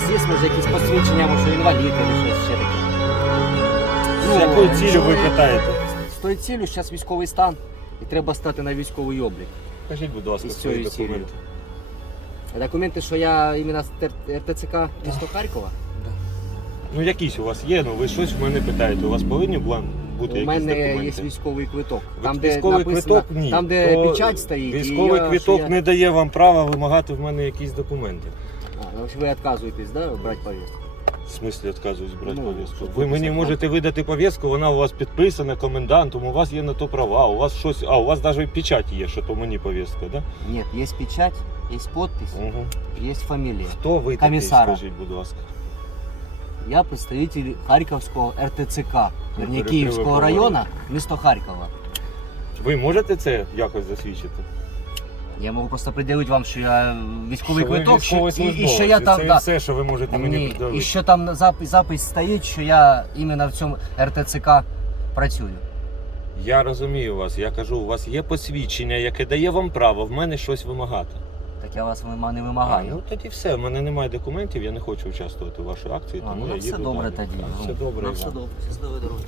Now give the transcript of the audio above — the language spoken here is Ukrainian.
вас є, може, якісь посвідчення, може, інвалід або щось ще таке? З якою цілею ви питаєте? З тою цілею, зараз військовий стан, і треба стати на військовий облік. Кажіть, будь ласка, Із свої цією документи. Документи, що я іменно з Тер- РТЦК місто Харкова. Ну якісь у вас є, ну ви щось в мене питаєте. У вас повинні була бути У якісь мене є військовий квиток. Ви- Там, де військовий написано, квиток ні. там, де То печать стоїть. і Військовий я- квиток я- не дає вам права вимагати в мене якісь документи. А, ну, ви відказуєтесь, да, брати повістку? В смислі відказуюсь брати Ну, повістку. щоб Ви мені записати. можете видати повістку, вона у вас підписана комендантом, у вас є на то права, у вас щось. А, у вас навіть печать є, що то мені повістка, да? Нет, есть печать, есть подпись, Угу. есть фамилия. Хто ви такий, Комісара. скажіть, будь ласка. Я представитель Харьковского РТЦК, вернее, Киевского поворот. района, место Харькова. Ви можете це якось засвідчити? Я можу просто приділити вам, що я військовий Що ви квиток, що, і, і військовослужбовець, що я там. Це Да, все, що ви можете мені ні, придавити. і що там запис, запис стоїть, що я іменно в цьому РТЦК працюю. Я розумію вас. Я кажу, у вас є посвідчення, яке дає вам право в мене щось вимагати. Так я вас вима- не А, вимагаю. ну тоді все. У мене немає документів, я не хочу участвувати в вашій акції, А, тому ну, я все їду добре далі. тоді. Ну, Все добре. Ну, все Іван. добре. Щасливої дороги.